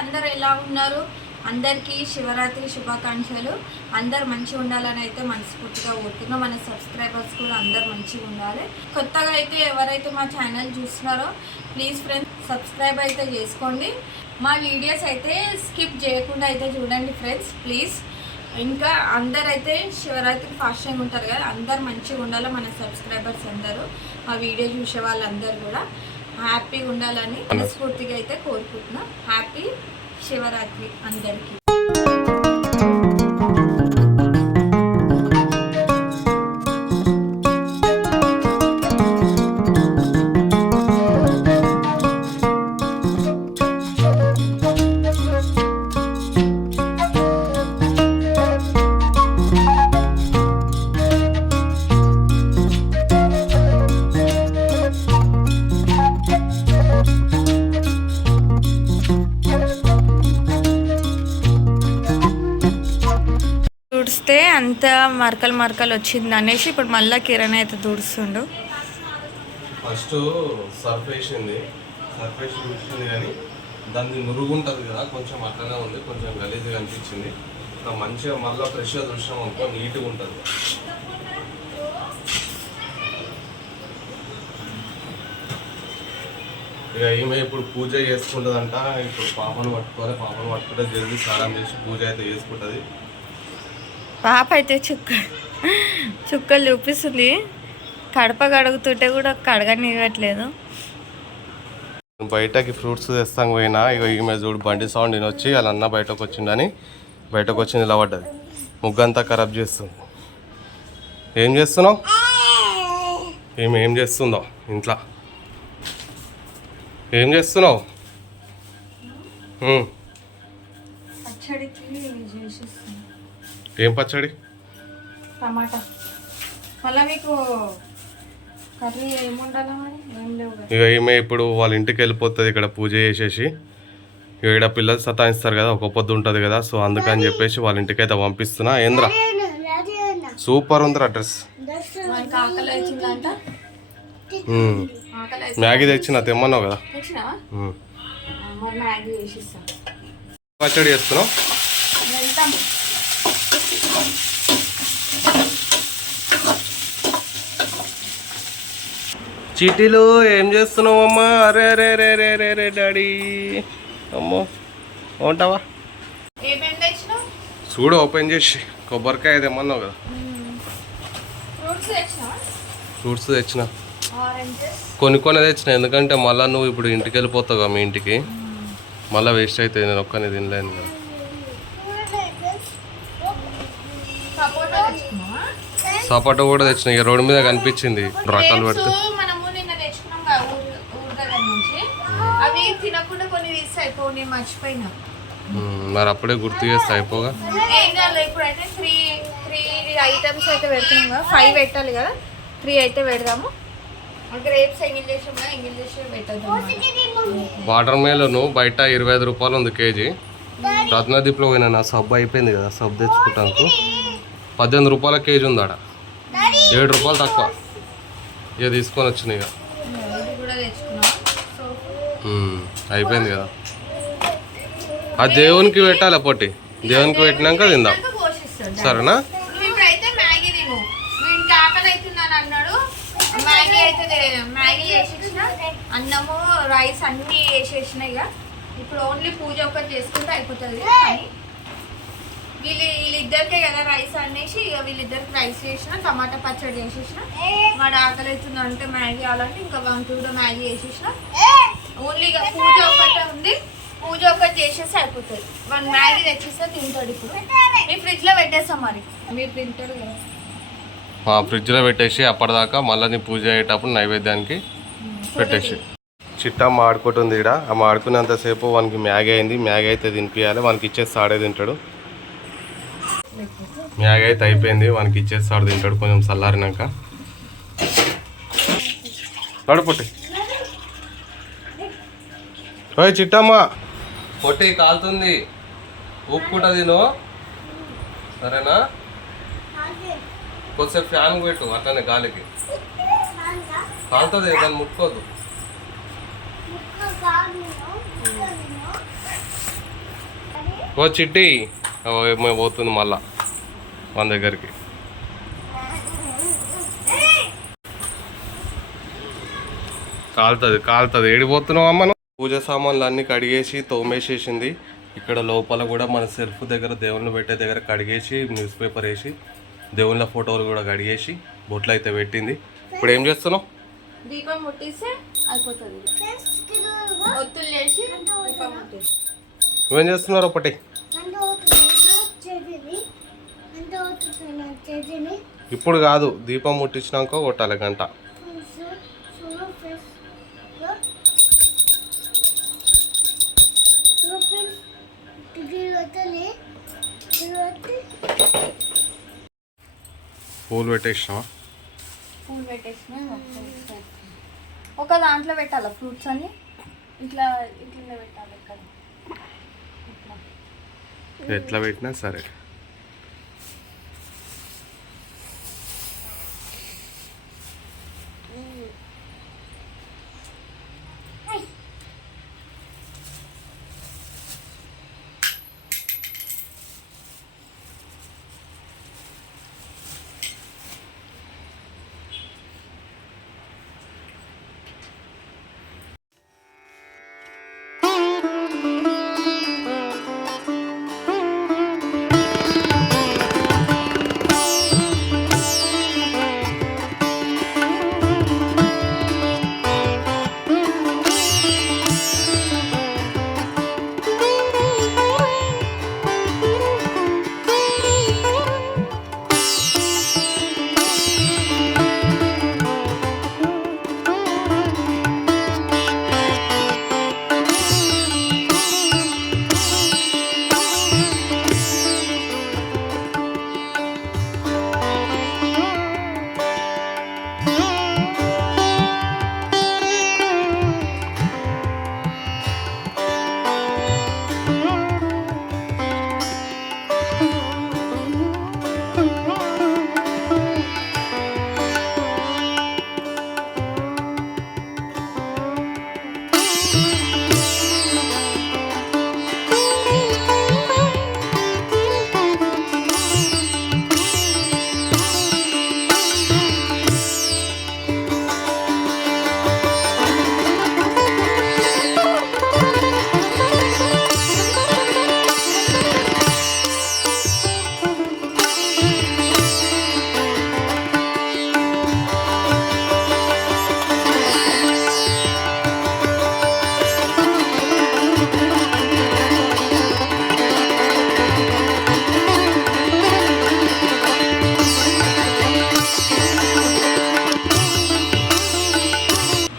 అందరు ఎలా ఉన్నారు? అందరికీ శివరాత్రి శుభాకాంక్షలు. అందరు మంచిగా ఉండాలని అయితే మనస్ఫూర్తిగా కోరుతున్నాం. మన సబ్స్క్రైబర్స్ కూడా అందరు మంచిగా ఉండాలి. కొత్తగా అయితే ఎవరైతే మా ఛానల్ చూస్తున్నారో ప్లీజ్ ఫ్రెండ్స్ సబ్స్క్రైబ్ అయితే చేసుకోండి. మా వీడియోస్ అయితే స్కిప్ చేయకుండా అయితే చూడండి ఫ్రెండ్స్ ప్లీజ్. ఇంకా అందరైతే శివరాత్రి ఫాస్టింగ్ ఉంటారు కదా అందరు మంచిగా ఉండాలి మన సబ్స్క్రైబర్స్ అందరూ. మా వీడియో చూసే వాళ్ళందరూ కూడా. హ్యాపీగా ఉండాలని మనస్ఫూర్తిగా అయితే కోరుకుంటున్నాం. హ్యాపీ శివరాత్రి అందరికీ. అంత మరకలు మరకలు వచ్చింది అనేసి ఇప్పుడు మళ్ళీ కిరణ్ అయితే తుడుస్తుండు. ఫస్ట్ సర్ఫ్ వేసింది సర్ఫ్ వేసి చూసింది కానీ దాన్ని నురుగు ఉంటుంది కదా కొంచెం అట్లనే ఉంది కొంచెం గలీజ్గా అనిపించింది. మంచిగా మళ్ళీ ఫ్రెష్గా చూసినాం అనుకో నీట్గా ఉంటుంది. ఇక ఈమె ఇప్పుడు పూజ చేసుకుంటుందంట. ఇప్పుడు పాపను పట్టుకోవాలి పాపను పట్టుకుంటే జల్దీ స్నానం చేసి పూజ అయితే చేసుకుంటుంది. పాప అయితే చుక్క చుక్కలు చూపిస్తుంది. కడప కడుగుతుంటే కూడా కడగనివ్వట్లేదు బయటకి ఫ్రూట్స్ తెస్తాం పోయినా ఇక ఈమె చూడు బండి సౌండ్ వినొచ్చి వాళ్ళ అన్న బయటకు వచ్చిండని బయటకు వచ్చి నిలబడ్డది. ముగ్గంతా ఖరాబ్ చేస్తుంది. ఏం చేస్తున్నావు? ఈమె ఏం చేస్తుందో ఇంట్లో? ఏం చేస్తున్నావు? ఏం పచ్చడి? టమాటా. మళ్ళీ మీకు కర్రీ ఏముండాలా మరి? ఏం లేవు కదా. ఇక ఈమె ఇప్పుడు వాళ్ళ ఇంటికి వెళ్ళిపోతుంది ఇక్కడ పూజ చేసేసి. ఇక ఇక్కడ పిల్లలు సతాయిస్తారు కదా ఒక పొద్దు ఉంటుంది కదా సో అందుకని చెప్పేసి వాళ్ళ ఇంటికి అయితే పంపిస్తున్నా. ఏంద్రా? సూపర్ ఉందిరా డ్రెస్. వానికి ఆకలి వచ్చిందంట ఉమ్. ఆకలి అయితే మ్యాగీ తెచ్చిన తెమ్మన్నావు కదా? తెచ్చినావా ఉమ్. ఆ, మరి మ్యాగీ చేసిస్తాం పచ్చడి చేస్తున్నావు? వెళ్తాం చీటీలు ఏం చేస్తున్నావు అమ్మా అరే అరే అరే అరే అరే అరే డాడీ. అమ్మో. ఉంటావా చూడు ఓపెన్ చేసి. కొబ్బరికాయ తెమ్మన్నావు కదా. ఫ్రూట్స్ తెచ్చిన. కొన్ని కొన్ని తెచ్చిన. ఎందుకంటే మళ్ళీ నువ్వు ఇప్పుడు ఇంటికి వెళ్ళిపోతావు మీ ఇంటికి. మళ్ళీ వేస్ట్ అవుతుంది నేను ఒక్కని తినలేను కదా సపోటా తెచ్చుకున్నావా సపోటా కూడా తెచ్చిన ఇక రోడ్డు మీద కనిపించింది. రకాలు పెడితే. గ్రేప్స్ మనము నిన్న తెచ్చుకున్నాం కదా ఊరు ఊరు దగ్గర నుంచి. అవి తినకుండా కొన్ని తీసి అయిపోయి నేను మర్చిపోయినా. ఉమ్, మరి అప్పుడే గుర్తు చేస్తే అయిపోగా. ఏం కాదు ఇప్పుడైతే త్రీ త్రీ ఐటమ్స్ అయితే పెడుతున్నాం కదా ఫైవ్ పెట్టాలి కదా త్రీ అయితే పెడదాము. గ్రేప్స్ ఎంగిల్ చేసాం కదా ఎంగిల్ చేసి పెట్టద్దాం వాటర్ మేలను బయట ఇరవై ఐదు రూపాయలు ఉంది కేజీ. రత్నదీప్లో పోయినా నా సబ్బు అయిపోయింది కదా సబ్బు తెచ్చుకుంటానికి. పద్దెనిమిది రూపాయల కేజీ ఉంది ఆడ ఏడు రూపాయలు తక్కువ. ఇక తీసుకొని వచ్చినాయి ఇక. అయిపోయింది కదా. ఆ దేవునికి పెట్టాలి పొట్టి దేవునికి పెట్టినాక తిందాం. సరేనా? మ్యాగీ మ్యాగీ అన్నము రైస్ అన్నీ వేసేసినాయి ఇప్పుడు ఓన్లీ పూజ ఒకటి చేసుకుంటే అయిపోతుంది. వీళ్ళు వీళ్ళిద్దరికే కదా రైస్ అనేసి ఇక వీళ్ళిద్దరికి రైస్ చేసిన టమాటా పచ్చడి చేసేసిన. వాడు ఆకలి అవుతుంది అంటే మ్యాగీ కావాలంటే ఇంకా వంకి కూడా మ్యాగీ వేసేసిన ఓన్లీ ఇక పూజ ఒకటే ఉంది. పూజ ఒకటి చేసేసి అయిపోతుంది. వన్ మ్యాగీ తెచ్చేస్తే తింటాడు ఇప్పుడు. మీ ఫ్రిడ్జ్లో పెట్టేస్తాం మరి. మీరు తింటారు కదా. మా ఫ్రిడ్జ్లో పెట్టేసి అప్పటిదాకా మళ్ళీ నీ పూజ అయ్యేటప్పుడు నైవేద్యానికి పెట్టేసి. చిట్టమ్మ ఆడుకుంటుంది ఇక్కడ ఆమె ఆడుకునేంతసేపు వానికి మ్యాగీ అయింది. మ్యాగీ అయితే తినిపించాలి వానికి ఇచ్చేసి ఆడే తింటాడు. మ్యాగీ అయితే అయిపోయింది. వానికి ఇచ్చేసి ఆడు తింటాడు. కొంచెం చల్లారినాక. నడు పొట్టి. ఓయ్ చిట్టమ్మ. పొట్టి కాలుతుంది. ఊపుకుంటా తిను. సరేనా? కొద్దిసేపు ఫ్యాన్ పెట్టు అట్లనే గాలికి. కాలుతుంది దాన్ని ముట్టుకోదు. ఓ చిట్టి. పోతుంది మళ్ళా. మన దగ్గరికి. కాలుతుంది కాలుతుంది. ఏడిపోతున్నావు అమ్మ నువ్వు? పూజ సామాన్లు అన్నీ కడిగేసి తోమేసేసింది. ఇక్కడ లోపల కూడా మన సెల్ఫ్ దగ్గర దేవుళ్ళు పెట్టే దగ్గర కడిగేసి న్యూస్ పేపర్ వేసి దేవుళ్ళ ఫోటోలు కూడా కడిగేసి బొట్లు అయితే పెట్టింది. ఇప్పుడు ఏం చేస్తున్నావు? దీపం ముట్టిస్తే అయిపోతుంది ఒత్తులు చేసి దీపం ముట్టిస్తే నువ్వేం చేస్తున్నారు ఒకటి? ఇప్పుడు కాదు దీపం ముట్టించినాక కొట్టాలి గంట పూలు పెట్టేసినావా? పూలు పెట్టేసిన ఒక దాంట్లో పెట్టాలా ఫ్రూట్స్ అన్ని? ఇట్లా ఇట్లా పెట్టాలి ఇక్కడ. ఇట్లా ఎట్లా పెట్టినా సరే.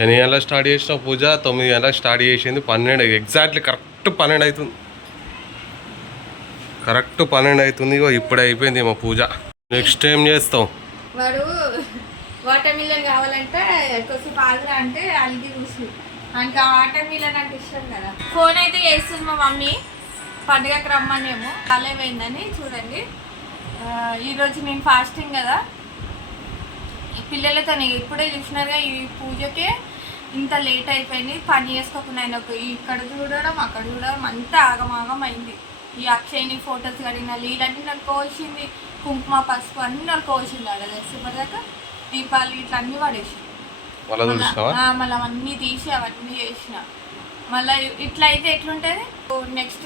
నేను ఎలా స్టార్ట్ చేసిన పూజ తొమ్మిది ఎలా స్టార్ట్ చేసింది పన్నెండు. ఎగ్జాక్ట్లీ కరెక్ట్ పన్నెండు అవుతుంది. కరెక్ట్ పన్నెండు అవుతుంది ఇప్పుడు ఇప్పుడే అయిపోయింది మా పూజ. నెక్స్ట్ ఏం చేస్తాం వాడు వాటర్ మిల్లన్ కావాలంటే కొద్దిసేపు ఆగురా అంటే అలిగి చూసి ఆయనకి వాటర్ మిల్లన్ అంటే ఇష్టం కదా. ఫోన్ అయితే చేస్తుంది మా మమ్మీ. పండుగకి రమ్మనేమో కాలేమైందని చూడండి. ఈరోజు నేను ఫాస్టింగ్ కదా. పిల్లలతో ఇప్పుడే చూసినారుగా ఈ పూజకే ఇంత లేట్ అయిపోయింది. పని చేసుకోకుండా ఆయన ఒక ఇక్కడ చూడడం అక్కడ చూడడం అంతా ఆగమాగం అయింది. ఈ అక్షయ్ని ఫొటోస్ కడిగిన లీలన్నీ నాకు కోసింది కుంకుమ పసుపు అన్ని నాకు కోసింది ఆడ ఇప్పటిదాకా? దీపాలు ఇట్లా అన్ని పడేసి మళ్ళీ అవన్నీ తీసి అవన్నీ చేసిన. మళ్ళీ ఇట్లా అయితే ఎట్లుంటుంది? నెక్స్ట్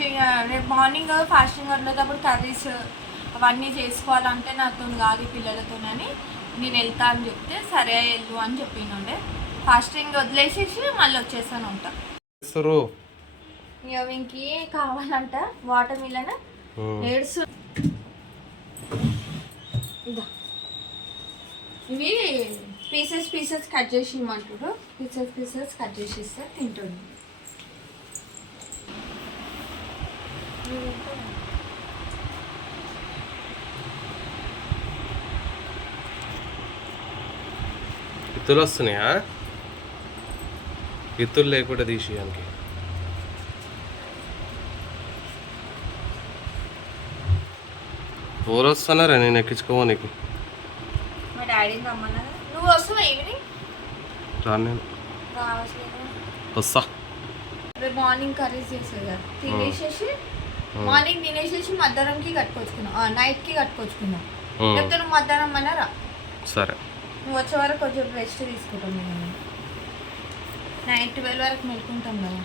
రేపు మార్నింగ్ ఫాస్టింగ్ ఉండేటప్పుడు కర్రీస్ అవన్నీ చేసుకోవాలంటే నాతో కాదు పిల్లలతోనని నేను వెళ్తా అని చెప్తే సరే వెళ్ళు అని చెప్పిండే ఫాస్టింగ్ వదిలేసేసి మళ్ళీ వచ్చేసాను ఉంటా ఇక ఇంకే కావాలంట? వాటర్ మిల్లన్ ఉమ్. ఏడుసు. ఇవి పీసెస్ పీసెస్ కట్ చేసి ఇవ్వమంటారు పీసెస్ పీసెస్ కట్ చేసి ఇస్తే తింటుంది. ఇత్తులు వస్తున్నాయా? ఇత్తులు లేకుండా తీసేయానికి ఎవరు వస్తున్నారా? నేను వస్తావా ఈవినింగ్? రాను నేను. వస్తా. రేపు మార్నింగ్ కర్రీస్ చేసేది కదా. తినేసేసి మార్నింగ్ తినేసేసి మధ్యాహ్నంకి కట్టుకొచ్చుకున్నాం నైట్కి కట్టుకొచ్చుకున్నాం లేకపోతే నువ్వు మధ్యాహ్నం అన్నా రా సరే. నువ్వు వచ్చే వరకు కొంచెం రెస్ట్ తీసుకుంటాం మేము నైట్ ట్వెల్వ్ వరకు మెలుకుంటాం కదా.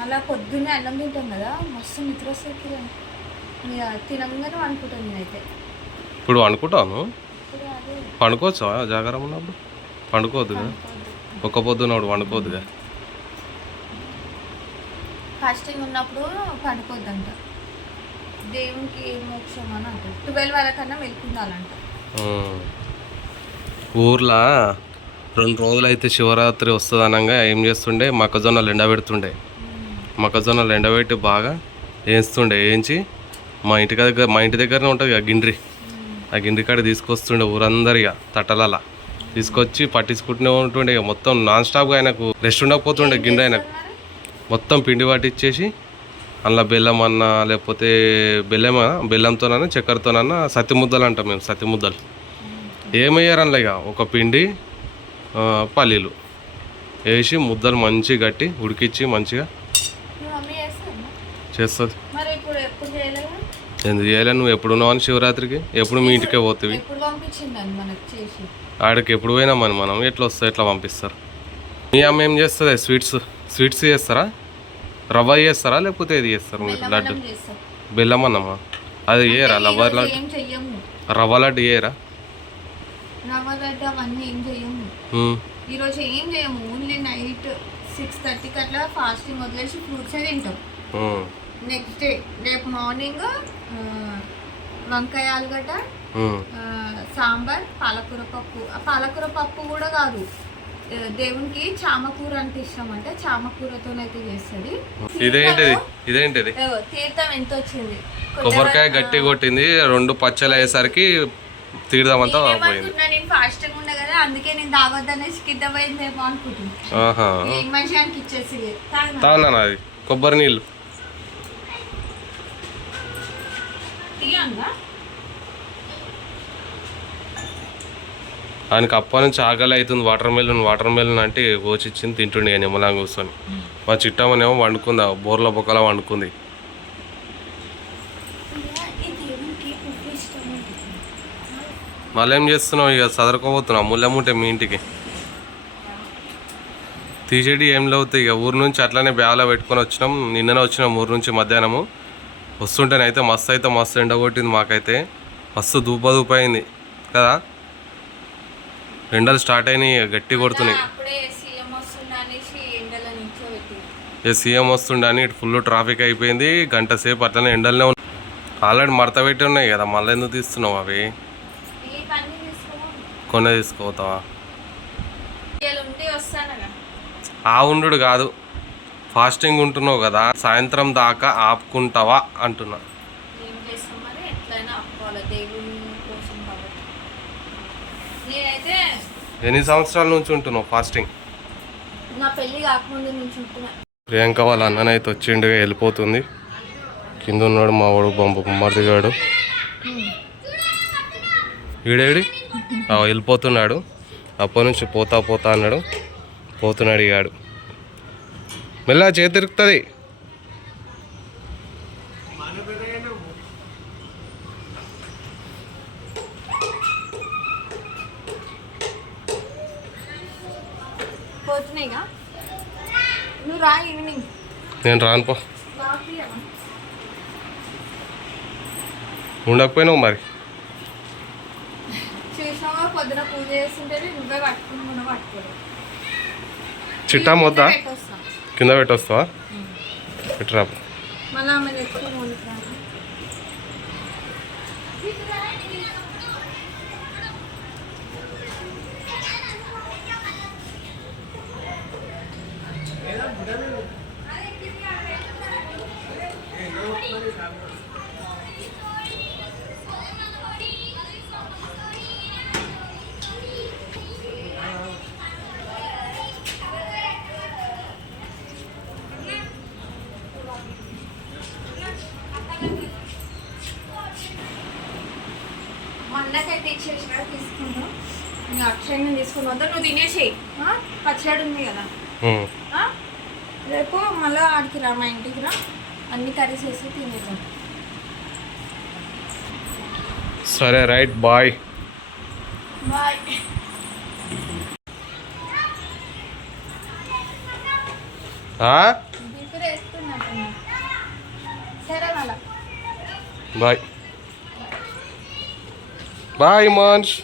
మళ్ళీ పొద్దున్నే అన్నం తింటాం కదా. మస్తు నిద్ర వస్తుంది ఇక తినగానే అనుకుంటాను నేనైతే. ఇప్పుడు అదే. పండుకోవచ్చా? జాగారం ఉన్నప్పుడు? పండుకోవద్దుగా ఒక్క పొద్దున్నప్పుడు వండుకోవద్దుగా ఫాస్టింగ్ ఉన్నప్పుడు పడుకోవద్దంట. దేవునికి మోక్షం అని అంటారు. ట్వెల్వ్ వరకన్నా ఉమ్. ఊర్లో? రెండు రోజులు అయితే శివరాత్రి వస్తుంది అనగా ఏం చేస్తుండే మొక్కజొన్నలు ఎండబెడుతుండే. మొక్కజొన్నలు ఎండబెట్టి బాగా వేస్తుండే. వేయించి మా ఇంటి దగ్గర మా ఇంటి దగ్గరనే ఉంటుంది ఆ గిండ్రి. ఆ గిండ్రి కాడ తీసుకొస్తుండే ఊరందరిగా తట్టలలా తీసుకొచ్చి పట్టించుకుంటూనే ఉంటుండే ఇక మొత్తం నాన్ స్టాప్గా ఆయనకు రెస్ట్ ఉండకపోతుండే గిండ్రి ఆయనకు. మొత్తం పిండి పట్టించేసి అందులో బెల్లం అన్నా లేకపోతే బెల్లం బెల్లంతోనన్నా చక్కెరతోనన్నా సత్తి ముద్దలు అంటాం మేము సత్తి ముద్దలు ఏమయ్యారు అందులో ఇక ఒక పిండి పల్లీలు. వేసి ముద్దలు మంచిగా గట్టి ఉడికిచ్చి మంచిగా చేస్తుంది? ఎందుకు చేయలే? నువ్వు ఎప్పుడు ఉన్నావు అని శివరాత్రికి? ఎప్పుడు మీ ఇంటికే పోతుంది ఆడికి ఎప్పుడు పోయినా మన మనం ఎట్లా వస్తాయి ఎట్లా పంపిస్తారు? మీ అమ్మ ఏం చేస్తుంది? స్వీట్స్ స్వీట్స్ చేస్తారా? రవ్వ చేస్తారా? లేకపోతే ఏది చేస్తారు? మీరు లడ్డు? బెల్లం చేస్తాం. బెల్లం అన్నమా అది చేయరా? రవ్వ లడ్డు? రవ్వ లడ్డు చేయరా? రవ్వ లడ్డు అవన్నీ ఏం ఈరోజు ఏం చేయము? ఓన్లీ నైట్ సిక్స్ థర్టీకి అట్లా ఫాస్టింగ్ వదిలేసి ఫ్రూట్స్ తింటాం. నెక్స్ట్ డే రేపు మార్నింగ్ వంకాయ ఆలుగడ్డ సాంబార్ పాలకూర పప్పు. పాలకూర పప్పు కూడా కాదు. దేవునికి చామకూర అంటే ఇష్టం అంటే చామకూరతోనైతే చేస్తుంది. ఇదేంటిది? తీర్థం ఎంత వచ్చింది కొబ్బరికాయ గట్టి కొట్టింది రెండు పచ్చలు అయ్యేసరికి తీర్థమంతా పోయింది. నేనేమనుకుంటున్నా, నేను ఫాస్టింగ్ ఉన్నా కదా అందుకే నేను దావద్దనేసి కింద పోయిందేమో అనుకుంటున్నా. ఆహా. ఈ మనిషికి ఇచ్చేసి తాగినా. తానా అది. కొబ్బరి నీళ్ళు. ఆయనకి అప్పటి నుంచి ఆకలి అవుతుంది వాటర్ మెలన్ వాటర్ మెలన్ అంటే కోచిచ్చింది తింటుండే నిమ్మలంగా కూర్చొని. మా చిట్టమ్మనేమో వండుకుంది బోర్ల బొక్కలా వండుకుంది ఈ దేవునికి ఉప్పు ఇష్టం మళ్ళీ ఏం చేస్తున్నావు? ఇక చదువుకోబోతున్నావు ముల్లెమ్ముంటే మీ ఇంటికి. తీసేటి ఏం లేవుతాయి ఇక ఊరు నుంచి అట్లనే బ్యాగ్లో పెట్టుకొని వచ్చినాం. నిన్ననే వచ్చినాం ఊరు నుంచి మధ్యాహ్నము. వస్తుంటేనైతే మస్తు అయితే మస్తు ఎండ కొట్టింది మాకైతే. మస్తు దూప దూప అయింది. కదా? ఎండలు స్టార్ట్ అయినాయి ఇక గట్టి కొడుతున్నాయి. ఇక సీఎం వస్తుండే అని ఇటు ఫుల్ ట్రాఫిక్ అయిపోయింది. గంట సేపు అట్లనే ఎండలనే ఉన్నాయి ఆల్రెడీ మడత పెట్టి ఉన్నాయి కదా. మళ్ళీ ఎందుకు తీస్తున్నావు అవి? కొనే తీసుకోతావా ఇవాళ ఉండి వస్తానగా. ఆ ఉండు కాదు. ఫాస్టింగ్ ఉంటున్నావు కదా సాయంత్రం దాకా ఆపుకుంటావా అంటున్నా. ఎన్ని సంవత్సరాల నుంచి ఉంటున్నావు ఫాస్టింగ్? నా పెళ్ళి కాకముందు నుంచి ఉంటున్నా. ప్రియాంక వాళ్ళ అన్ననైతే వచ్చిండుగా వెళ్ళిపోతుంది. కింద ఉన్నాడు మా వాడు బొమ్మ మరిదిగాడు ఈడేడి? వెళ్ళిపోతున్నాడు. అప్పటి నుంచి పోతా పోతా అన్నాడు. పోతున్నాడు ఇగాడు. మెల్ల చేతి తిరుగుతుంది నేను రాను పో. ఉండకపోయినావు మరి. పొద్దున పూజ చేస్తుంటే నువ్వే పట్టుకుని కూడా పట్టుకోలేదు చిట్టా మొద్దా? కింద పెట్టొస్తావా? పెట్టరా. మళ్ళీ ఆమె ఎత్తుకొని వండుకున్నాను మా ఇచ్చేసిన తీసుకుందాం. ఇంకా అక్షయంగా తీసుకుని వద్దా నువ్వు తినేసేయి. ఆ? పచ్చడి ఉంది కదా? రేపు మళ్ళీ ఆడికి రా మా ఇంటికి రా. అన్ని కర్రీస్ వేసి తినేద్దాం. సరే right bye. Bye. Bye. Bye మాన్స్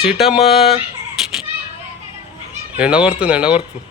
చిటమ్మా ఎండ పడుతుంది ఎండ పడుతుంది